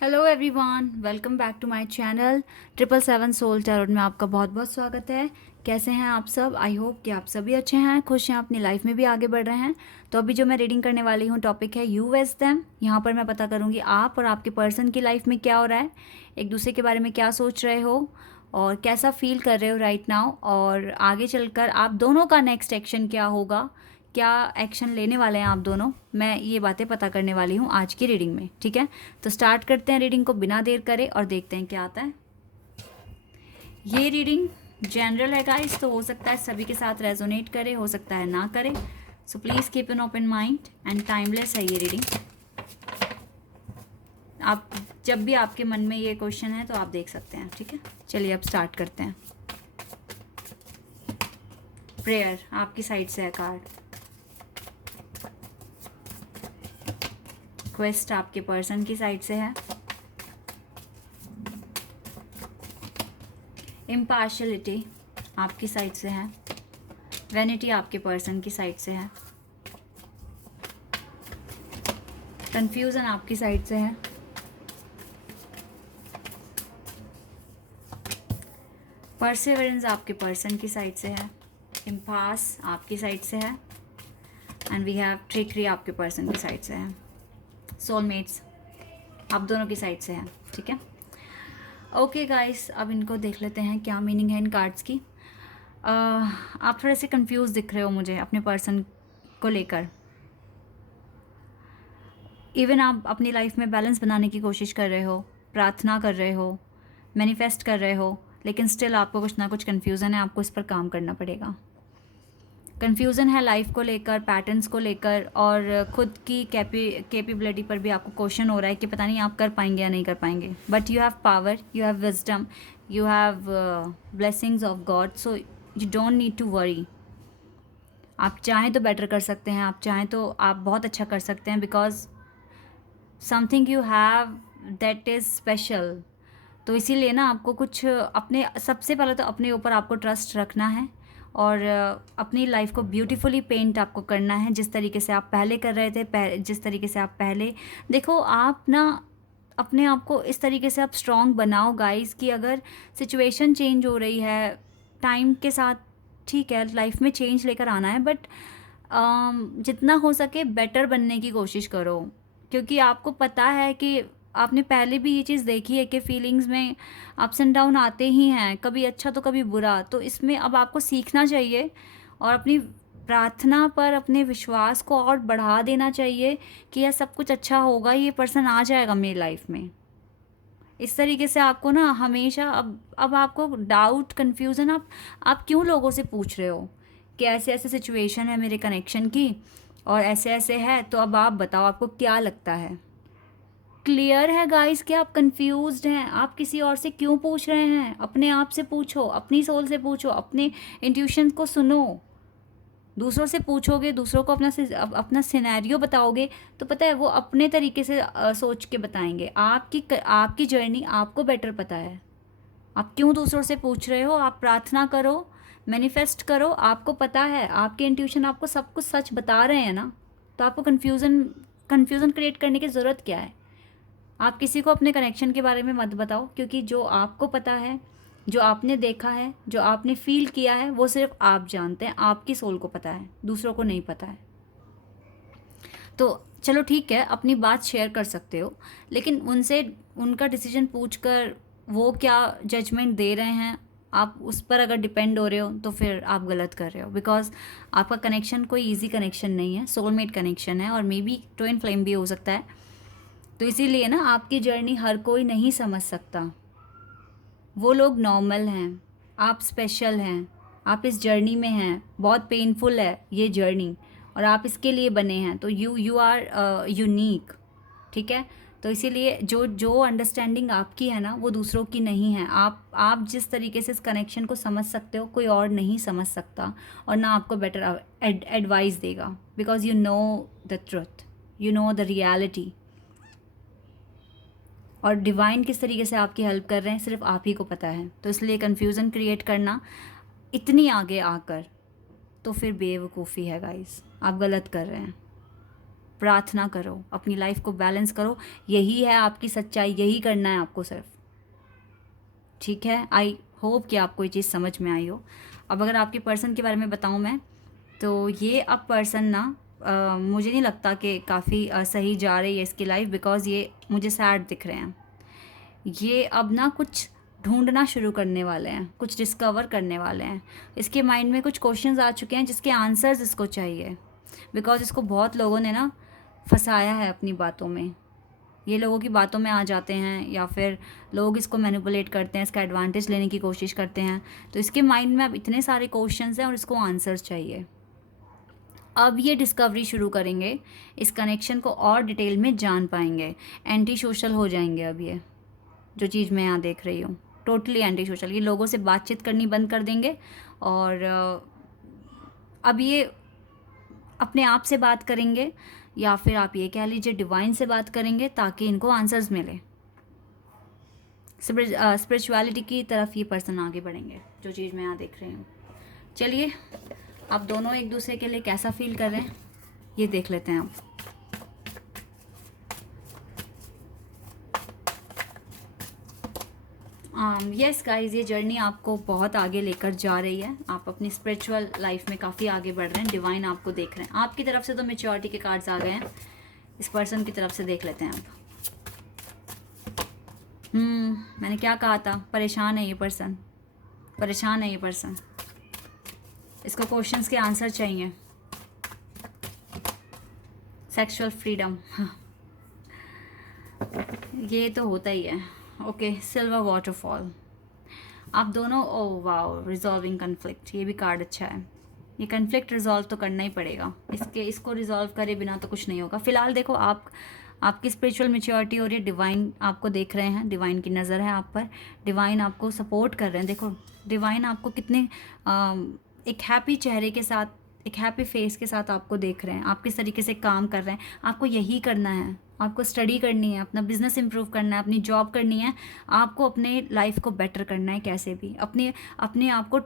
Hello everyone, welcome back to my channel 777 soul tarot में आपका बहुत बहुत स्वागत है। कैसे हैं आप सब? आई होप कि आप सभी अच्छे हैं, खुश हैं, अपनी लाइफ में भी आगे बढ़ रहे हैं। तो अभी जो मैं रीडिंग करने वाली हूँ टॉपिक है यू विज देम। यहाँ पर मैं पता करूँगी आप और आपके पर्सन की लाइफ में क्या हो रहा है, एक दूसरे के बारे में क्या सोच रहे हो और कैसा फील कर रहे हो राइट नाउ, और आगे चलकर आप दोनों का नेक्स्ट एक्शन क्या होगा, क्या एक्शन लेने वाले हैं आप दोनों। मैं ये बातें पता करने वाली हूँ आज की रीडिंग में। ठीक है, तो स्टार्ट करते हैं रीडिंग को बिना देर करे और देखते हैं क्या आता है। ये रीडिंग जनरल है गाइस, तो हो सकता है सभी के साथ रेजोनेट करे, हो सकता है ना करे। So please keep an open mind and timeless है ये रीडिंग। आप जब भी आपके मन में ये क्वेश्चन है तो आप देख सकते हैं। ठीक है, चलिए अब स्टार्ट करते हैं। प्रेयर आपकी साइड से है कार्ड। क्वेस्ट आपके पर्सन की साइड से है। इम्पार्शलिटी आपकी साइड से है। वैनिटी आपके पर्सन की साइड से है। कंफ्यूजन आपकी साइड से है। परसेवरेंस आपके पर्सन की साइड से है। इम्पास आपकी साइड से है। एंड वी हैव ट्रिकरी आपके पर्सन की साइड से है। सोलमेट्स आप दोनों की साइड से है। ठीक है, ओके गाइस, अब इनको देख लेते हैं क्या मीनिंग है इन कार्ड्स की। आप थोड़े से कंफ्यूज दिख रहे हो मुझे अपने पर्सन को लेकर। इवन आप अपनी लाइफ में बैलेंस बनाने की कोशिश कर रहे हो, प्रार्थना कर रहे हो, मैनिफेस्ट कर रहे हो, लेकिन स्टिल आपको कुछ ना कुछ कन्फ्यूज़न है। आपको इस पर काम करना पड़ेगा। कन्फ्यूज़न है लाइफ को लेकर, पैटर्न्स को लेकर, और खुद की कैपेबिलिटी पर भी आपको क्वेश्चन हो रहा है कि पता नहीं आप कर पाएंगे या नहीं कर पाएंगे। But you have power, you have wisdom, you have blessings of God, so you don't need to worry. आप चाहें तो बेटर कर सकते हैं, आप चाहें तो आप बहुत अच्छा कर सकते हैं, because something you have that is special. तो इसीलिए ना आपको कुछ अपने, सबसे पहले तो अपने ऊपर आपको ट्रस्ट रखना है और अपनी लाइफ को ब्यूटीफुली पेंट आपको करना है, जिस तरीके से आप पहले कर रहे थे, जिस तरीके से आप पहले देखो। आप ना अपने आप को इस तरीके से आप स्ट्रॉन्ग बनाओ गाइस, कि अगर सिचुएशन चेंज हो रही है टाइम के साथ, ठीक है लाइफ में चेंज लेकर आना है, बट जितना हो सके बेटर बनने की कोशिश करो। क्योंकि आपको पता है कि आपने पहले भी ये चीज़ देखी है कि फीलिंग्स में अप्स एंड डाउन आते ही हैं, कभी अच्छा तो कभी बुरा। तो इसमें अब आपको सीखना चाहिए और अपनी प्रार्थना पर अपने विश्वास को और बढ़ा देना चाहिए कि यह सब कुछ अच्छा होगा, ये पर्सन आ जाएगा मेरी लाइफ में। इस तरीके से आपको ना हमेशा, अब आपको डाउट, कन्फ्यूज़न, आप क्यों लोगों से पूछ रहे हो कि ऐसे ऐसे सिचुएशन है मेरे कनेक्शन की और ऐसे ऐसे है, तो अब आप बताओ आपको क्या लगता है। क्लियर है गाइस कि आप कंफ्यूज्ड हैं। आप किसी और से क्यों पूछ रहे हैं? अपने आप से पूछो, अपनी सोल से पूछो, अपने इंट्यूशन को सुनो। दूसरों से पूछोगे, दूसरों को अपना सिनेरियो बताओगे, तो पता है वो अपने तरीके से सोच के बताएंगे। आपकी जर्नी आपको बेटर पता है। आप क्यों दूसरों से पूछ रहे हो? आप प्रार्थना करो, मैनिफेस्ट करो। आपको पता है, आपके इंट्यूशन आपको सब कुछ सच बता रहे हैं ना, तो आपको कन्फ्यूज़न क्रिएट करने की ज़रूरत क्या है? आप किसी को अपने कनेक्शन के बारे में मत बताओ, क्योंकि जो आपको पता है, जो आपने देखा है, जो आपने फील किया है, वो सिर्फ आप जानते हैं, आपकी सोल को पता है, दूसरों को नहीं पता है। तो चलो ठीक है, अपनी बात शेयर कर सकते हो, लेकिन उनसे उनका डिसीजन पूछकर वो क्या जजमेंट दे रहे हैं, आप उस पर अगर डिपेंड हो रहे हो तो फिर आप गलत कर रहे हो। बिकॉज आपका कनेक्शन कोई इजी कनेक्शन नहीं है, सोलमेट कनेक्शन है, और मे बी ट्विन फ्लेम भी हो सकता है। तो इसीलिए ना आपकी जर्नी हर कोई नहीं समझ सकता। वो लोग नॉर्मल हैं, आप स्पेशल हैं। आप इस जर्नी में हैं, बहुत पेनफुल है ये जर्नी, और आप इसके लिए बने हैं। तो यू आर यूनिक। ठीक है, तो इसीलिए जो जो अंडरस्टैंडिंग आपकी है ना, वो दूसरों की नहीं है। आप जिस तरीके से इस कनेक्शन को समझ सकते हो, कोई और नहीं समझ सकता, और ना आपको बेटर एडवाइस देगा। Because you know the truth, you know the reality. और डिवाइन किस तरीके से आपकी हेल्प कर रहे हैं सिर्फ आप ही को पता है। तो इसलिए कन्फ्यूज़न क्रिएट करना इतनी आगे आकर, तो फिर बेवकूफ़ी है गाइस, आप गलत कर रहे हैं। प्रार्थना करो, अपनी लाइफ को बैलेंस करो, यही है आपकी सच्चाई, यही करना है आपको सिर्फ। ठीक है, आई होप कि आपको ये चीज़ समझ में आई हो। अब अगर आपके पर्सन के बारे में बताऊँ मैं, तो ये अब पर्सन ना मुझे नहीं लगता कि काफ़ी सही जा रही है इसकी लाइफ, बिकॉज़ ये मुझे सैड दिख रहे हैं। ये अब ना कुछ ढूंढना शुरू करने वाले हैं, कुछ डिस्कवर करने वाले हैं। इसके माइंड में कुछ क्वेश्चंस आ चुके हैं जिसके आंसर्स इसको चाहिए, बिकॉज़ इसको बहुत लोगों ने ना फंसाया है अपनी बातों में। ये लोगों की बातों में आ जाते हैं या फिर लोग इसको मैनिपुलेट करते हैं, इसका एडवांटेज लेने की कोशिश करते हैं। तो इसके माइंड में अब इतने सारे क्वेश्चंस हैं और इसको आंसर्स चाहिए। अब ये डिस्कवरी शुरू करेंगे, इस कनेक्शन को और डिटेल में जान पाएंगे, एंटी सोशल हो जाएंगे। अब ये जो चीज़ मैं यहाँ देख रही हूँ, टोटली एंटी सोशल, ये लोगों से बातचीत करनी बंद कर देंगे और अब ये अपने आप से बात करेंगे, या फिर आप ये कह लीजिए डिवाइन से बात करेंगे, ताकि इनको आंसर्स मिले। स्पिरिचुअलिटी की तरफ ये पर्सन आगे बढ़ेंगे, जो चीज़ मैं यहाँ देख रही हूँ। चलिए, आप दोनों एक दूसरे के लिए कैसा फील कर रहे हैं ये देख लेते हैं आप। यस गाइस, ये जर्नी आपको बहुत आगे लेकर जा रही है। आप अपनी स्पिरिचुअल लाइफ में काफ़ी आगे बढ़ रहे हैं। डिवाइन आपको देख रहे हैं। आपकी तरफ से तो मैच्योरिटी के कार्ड्स आ गए हैं, इस पर्सन की तरफ से देख लेते हैं आप। मैंने क्या कहा था, परेशान है ये पर्सन, परेशान है ये पर्सन। इसको क्वेश्चंस के आंसर चाहिए। सेक्सुअल फ्रीडम, ये तो होता ही है। ओके, सिल्वर वाटरफॉल, आप दोनों, ओ वाओ, रिजॉल्विंग कन्फ्लिक्ट, ये भी कार्ड अच्छा है। ये कन्फ्लिक्ट रिजॉल्व तो करना ही पड़ेगा, इसको रिजॉल्व करे बिना तो कुछ नहीं होगा। फिलहाल देखो, आपकी स्पिरिचुअल मैच्योरिटी हो रही है। डिवाइन आपको देख रहे हैं, डिवाइन की नज़र है आप पर, डिवाइन आपको सपोर्ट कर रहे हैं। देखो डिवाइन आपको कितने एक हैप्पी चेहरे के साथ, एक हैप्पी फेस के साथ आपको देख रहे हैं। आप किस तरीके से काम कर रहे हैं, आपको यही करना है। आपको स्टडी करनी है, अपना बिजनेस इंप्रूव करना है, अपनी जॉब करनी है, आपको अपने लाइफ को बेटर करना है। कैसे भी अपने आप को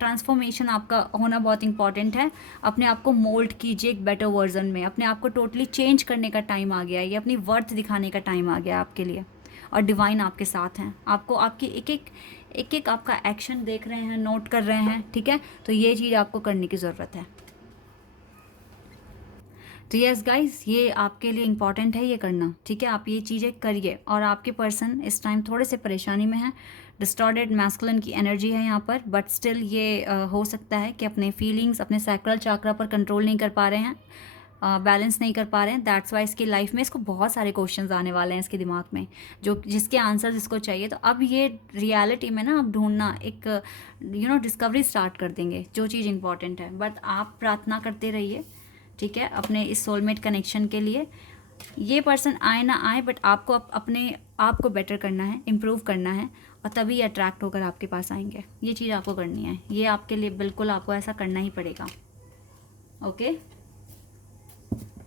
ट्रांसफॉर्मेशन आपका होना बहुत इंपॉर्टेंट है। अपने आप को मोल्ड कीजिए एक बेटर वर्जन में। अपने आप को टोटली चेंज करने का टाइम आ गया है। ये अपनी वर्थ दिखाने का टाइम आ गया है आपके लिए, और डिवाइन आपके साथ हैं। आपको आपकी एक एक आपका एक्शन देख रहे हैं, नोट कर रहे हैं। ठीक है, तो ये चीज़ आपको करने की ज़रूरत है। तो यस गाइस, ये आपके लिए इम्पॉर्टेंट है ये करना। ठीक है, आप ये चीज़ें करिए। और आपके पर्सन इस टाइम थोड़े से परेशानी में है। डिस्टॉर्टेड मैस्कुलिन की एनर्जी है यहाँ पर, बट स्टिल ये हो सकता है कि अपने फीलिंग्स, अपने सैक्रल चाक्रा पर कंट्रोल नहीं कर पा रहे हैं, बैलेंस नहीं कर पा रहे हैं। दैट्स वाई इसकी लाइफ में इसको बहुत सारे क्वेश्चंस आने वाले हैं इसके दिमाग में, जिसके आंसर्स इसको चाहिए। तो अब ये रियलिटी में ना आप ढूंढना एक डिस्कवरी स्टार्ट कर देंगे, जो चीज़ इंपॉर्टेंट है। बट आप प्रार्थना करते रहिए, ठीक है, अपने इस सोलमेट कनेक्शन के लिए। ये पर्सन आए ना आए, बट आपको अपने आप को बेटर करना है, इम्प्रूव करना है, और तभी अट्रैक्ट होकर आपके पास आएंगे। ये चीज़ आपको करनी है, ये आपके लिए बिल्कुल आपको ऐसा करना ही पड़ेगा। ओके,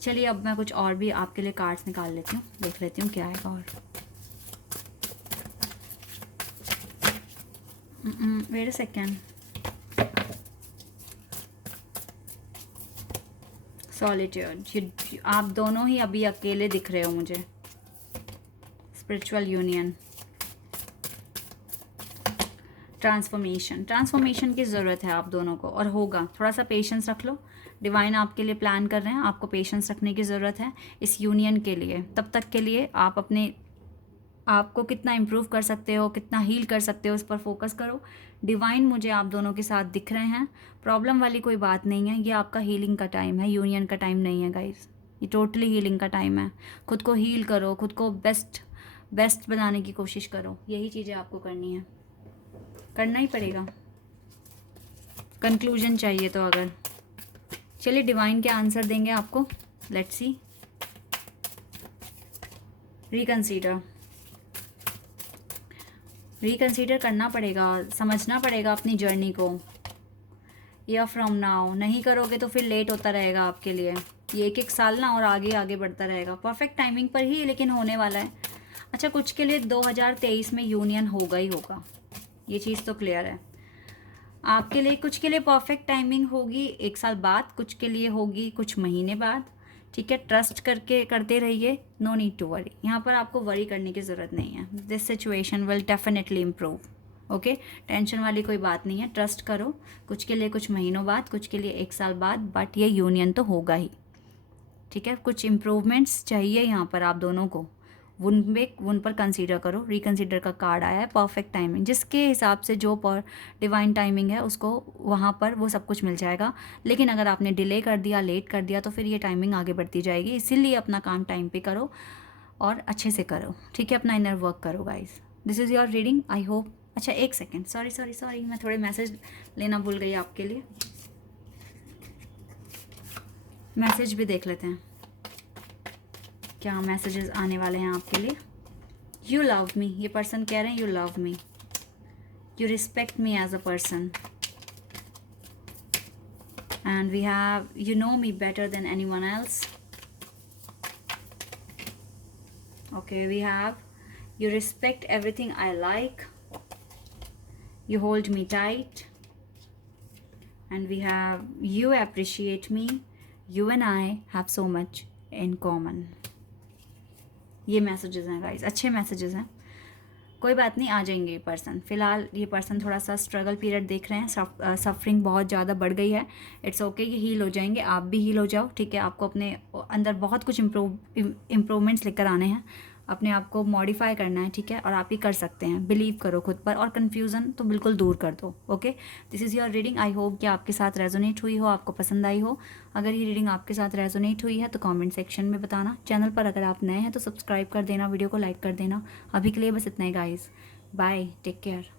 चलिए अब मैं कुछ और भी आपके लिए कार्ड्स निकाल लेती हूँ, देख लेती हूँ क्या आएगा। और वेट अ सेकेंड, सॉलिट्यूड, आप दोनों ही अभी अकेले दिख रहे हो मुझे। स्पिरिचुअल यूनियन, ट्रांसफॉर्मेशन की ज़रूरत है आप दोनों को, और होगा। थोड़ा सा पेशेंस रख लो। डिवाइन आपके लिए प्लान कर रहे हैं, आपको पेशेंस रखने की ज़रूरत है इस यूनियन के लिए। तब तक के लिए आप अपने आप को कितना इम्प्रूव कर सकते हो, कितना हील कर सकते हो, उस पर फोकस करो। डिवाइन मुझे आप दोनों के साथ दिख रहे हैं। प्रॉब्लम वाली कोई बात नहीं है, ये आपका हीलिंग का टाइम है, यूनियन का टाइम नहीं है गाइस। ये टोटली हीलिंग का टाइम है। खुद को हील करो, खुद को बेस्ट बनाने की कोशिश करो। यही चीज़ें आपको करनी है, करना ही पड़ेगा। कंक्लूजन चाहिए तो अगर, चलिए डिवाइन के आंसर देंगे आपको। Let's see. रिकंसीडर करना पड़ेगा, समझना पड़ेगा अपनी जर्नी को। या फ्रॉम नाउ नहीं करोगे तो फिर लेट होता रहेगा आपके लिए। ये एक साल ना और आगे आगे बढ़ता रहेगा। परफेक्ट टाइमिंग पर ही लेकिन होने वाला है। अच्छा, कुछ के लिए 2023 में यूनियन होगा ही होगा, ये चीज़ तो क्लियर है। आपके लिए कुछ के लिए परफेक्ट टाइमिंग होगी 1 साल बाद, कुछ के लिए होगी कुछ महीने बाद, ठीक है। ट्रस्ट करके करते रहिए, नो नीड टू वरी। यहाँ पर आपको वरी करने की ज़रूरत नहीं है। This situation will definitely improve, okay. Tension वाली कोई बात नहीं है, ट्रस्ट करो। कुछ के लिए कुछ महीनों बाद, कुछ के लिए 1 साल बाद, बट ये यूनियन तो होगा ही, ठीक है। कुछ इम्प्रूवमेंट्स चाहिए यहाँ पर आप दोनों को, उन पर कंसीडर करो। रिकंसीडर का कार्ड आया है, परफेक्ट टाइमिंग, जिसके हिसाब से जो डिवाइन टाइमिंग है उसको वहाँ पर वो सब कुछ मिल जाएगा। लेकिन अगर आपने डिले कर दिया, लेट कर दिया, तो फिर ये टाइमिंग आगे बढ़ती जाएगी। इसीलिए अपना काम टाइम पे करो और अच्छे से करो, ठीक है। अपना इनर वर्क करो guys. This is your reading, I hope. अच्छा, एक सेकेंड, सॉरी, मैं थोड़े मैसेज लेना भूल गई आपके लिए। मैसेज भी देख लेते हैं क्या मैसेजेस आने वाले हैं आपके लिए। यू लव मी, ये पर्सन कह रहे हैं you love me, you respect me as a person, and we have you know me better than anyone else. Okay, we have you respect everything I like, you hold me tight, and we have you appreciate me, you and I have so much in common। ये messages हैं guys, अच्छे messages हैं। कोई बात नहीं, आ जाएंगे ये person. फिलहाल ये पर्सन थोड़ा सा स्ट्रगल पीरियड देख रहे हैं, सफरिंग बहुत ज़्यादा बढ़ गई है। इट्स ओके, ये हील हो जाएंगे, आप भी हील हो जाओ, ठीक है। आपको अपने अंदर बहुत कुछ इम्प्रूवमेंट्स लेकर आने हैं, अपने आप को मॉडिफाई करना है, ठीक है। और आप ही कर सकते हैं, बिलीव करो खुद पर, और कन्फ्यूज़न तो बिल्कुल दूर कर दो, okay. This is your reading, I hope कि आपके साथ रेजोनेट हुई हो, आपको पसंद आई हो। अगर ये रीडिंग आपके साथ रेजोनेट हुई है तो कमेंट सेक्शन में बताना। चैनल पर अगर आप नए हैं तो सब्सक्राइब कर देना, वीडियो को लाइक कर देना। अभी के लिए बस इतना ही गाइस, बाय, टेक केयर।